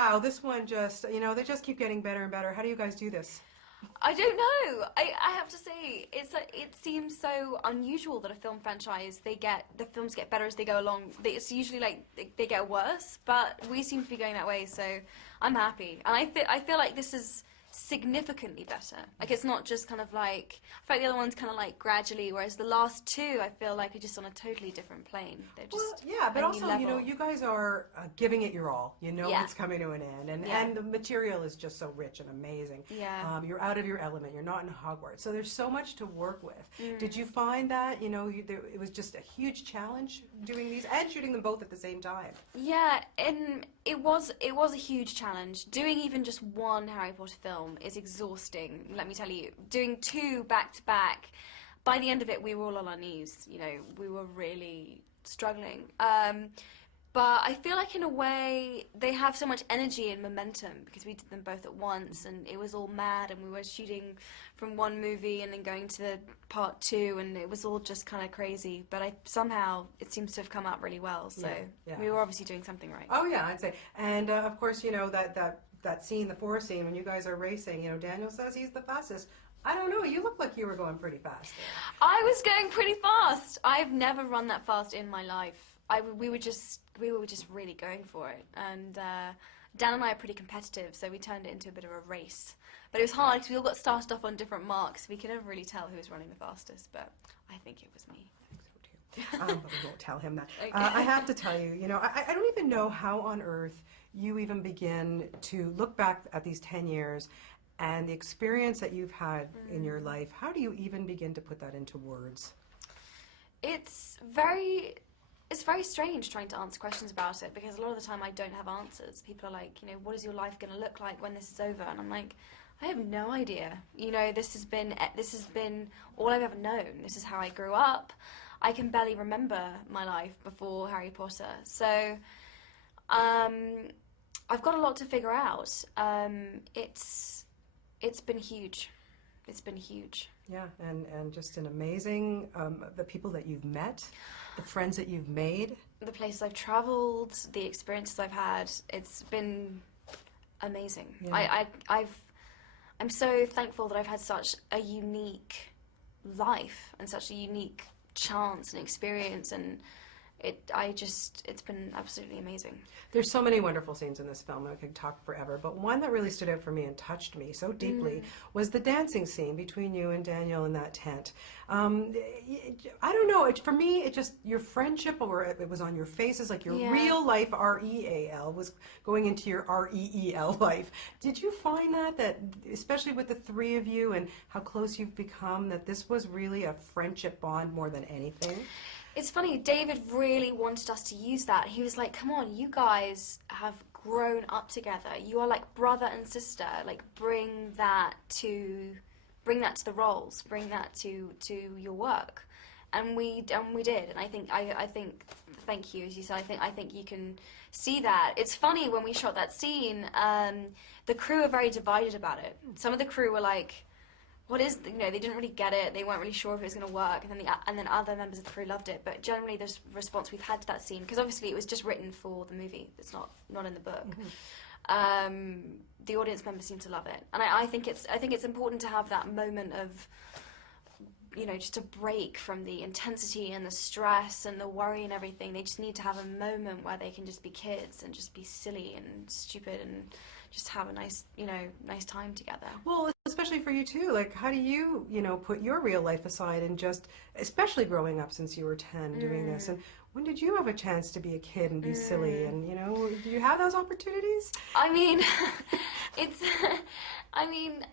wow, this one just, they just keep getting better and better. How do you guys do this? I don't know. I have to say, it seems so unusual that a film franchise, the films get better as they go along. It's usually like they get worse, but we seem to be going that way, so I'm happy. And I feel like this is significantly better. Like, it's not just kind of like, I feel like the other one's kind of like gradually, whereas the last two I feel like are just on a totally different plane. They're just yeah, but also, level. you guys are giving it your all. Yeah. It's coming to an end, and Yeah. and the material is just so rich and amazing. Yeah. You're out of your element. You're not in Hogwarts, so there's so much to work with. Did you find that it was just a huge challenge doing these and shooting them both at the same time? Yeah, and it was a huge challenge. Doing even just one Harry Potter film is exhausting, let me tell you. Doing two back to back, by the end of it we were all on our knees, we were really struggling. But I feel like in a way they have so much energy and momentum because we did them both at once and it was all mad and we were shooting from one movie and then going to part two and it was all just kind of crazy. But somehow it seems to have come out really well, so yeah. we were obviously doing something right. Oh yeah, I'd say. And of course, that scene, the forest scene, when you guys are racing, Daniel says he's the fastest. I don't know, you look like you were going pretty fast there. I was going pretty fast. I've never run that fast in my life. We were just really going for it. And Dan and I are pretty competitive, so we turned it into a bit of a race. But it was hard because we all got started off on different marks. We could never really tell who was running the fastest, but I think it was me. But we won't tell him that. Okay. I have to tell you, I don't even know how on earth you even begin to look back at these 10 years and the experience that you've had in your life. How do you even begin to put that into words? It's very strange trying to answer questions about it because a lot of the time I don't have answers. People are like, what is your life going to look like when this is over? And I'm like, I have no idea. This has been all I've ever known. This is how I grew up. I can barely remember my life before Harry Potter. So I've got a lot to figure out. It's been huge. It's been huge. Yeah, and just an amazing, the people that you've met, the friends that you've made. The places I've traveled, the experiences I've had, it's been amazing. Yeah. I'm so thankful that I've had such a unique life and such a unique chance and experience, and it's been absolutely amazing. There's so many wonderful scenes in this film, and I could talk forever, but one that really stood out for me and touched me so deeply was the dancing scene between you and Daniel in that tent. I don't know, for me, it just, your friendship, or it was on your faces, like your real life, R-E-A-L, was going into your R-E-E-L life. Did you find that, especially with the three of you and how close you've become, that this was really a friendship bond more than anything? It's funny, David really wanted us to use that. He was like, come on, you guys have grown up together. You are like brother and sister. Like, bring that to the roles. Bring that to your work. And we did. And I think thank you, as you said, I think you can see that. It's funny, when we shot that scene, the crew are very divided about it. Some of the crew were like, what is, they didn't really get it, they weren't really sure if it was going to work, and then other members of the crew loved it. But generally the response we've had to that scene, because obviously it was just written for the movie, it's not in the book, the audience members seem to love it. And I think it's important to have that moment of, just a break from the intensity and the stress and the worry and everything. They just need to have a moment where they can just be kids and just be silly and stupid and just have a nice time together. Well, especially for you too, like, how do you, put your real life aside and just, especially growing up since you were 10 doing this, and when did you have a chance to be a kid and be silly, and, do you have those opportunities? I mean,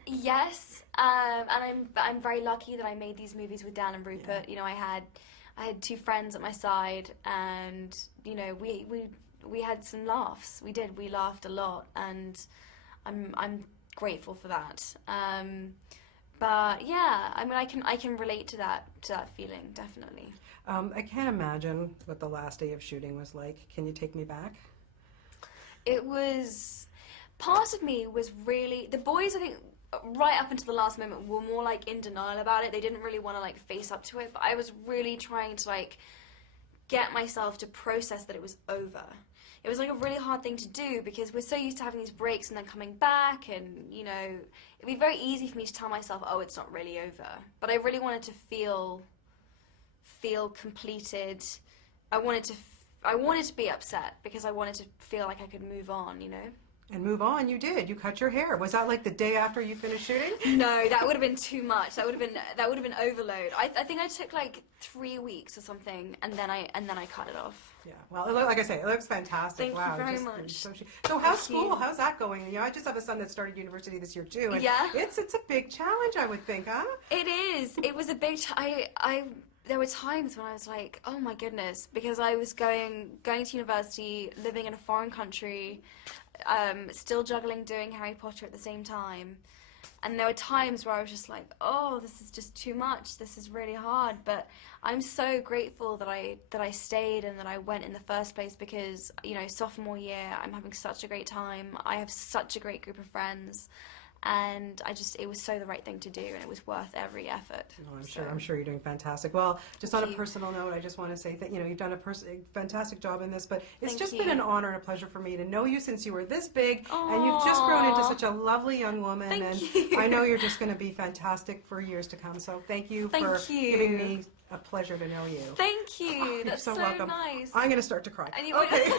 yes, and I'm very lucky that I made these movies with Dan and Rupert. Yeah. I had two friends at my side, and, we had some laughs. We laughed a lot, and I'm grateful for that. But yeah, I can relate to that feeling, definitely. I can't imagine what the last day of shooting was like. Can you take me back? It was, part of me was really, the boys, I think, right up until the last moment were more like in denial about it. They didn't really want to like face up to it, but I was really trying to like get myself to process that it was over. it was like a really hard thing to do because we're so used to having these breaks and then coming back, and you know, it'd be very easy for me to tell myself, oh, it's not really over. But I really wanted to feel completed. I wanted to be upset because I wanted to feel like I could move on, you know. And move on, you did. You cut your hair. Was that like the day after you finished shooting? No, that would have been too much. That would have been overload. I think I took like 3 weeks or something, and then I cut it off. Yeah. Well, like I say, it looks fantastic. Thank wow, you very just, much. So how's school? How's that going? You know, I just have a son that started university this year too. And yeah. It's a big challenge, I would think, huh? It is. It was a big. There were times when I was like, oh my goodness, because I was going to university, living in a foreign country, still juggling doing Harry Potter at the same time. And there were times where I was just like, oh, this is just too much. This is really hard. But I'm so grateful that I stayed and that I went in the first place because, you know, sophomore year, I'm having such a great time. I have such a great group of friends. And it was so the right thing to do, and it was worth every effort. Oh, I'm sure you're doing fantastic. Well, just on a personal note, I just want to say that, you know, you've done a fantastic job in this, but it's just been an honor and a pleasure for me to know you since you were this big, and you've just grown into such a lovely young woman, and I know you're just going to be fantastic for years to come. So thank you for giving me a pleasure to know you. Thank you. Oh, That's so welcome. Nice. I'm going to start to cry. Okay.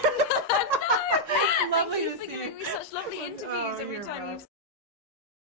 No. Thank you for giving me such lovely interviews every time you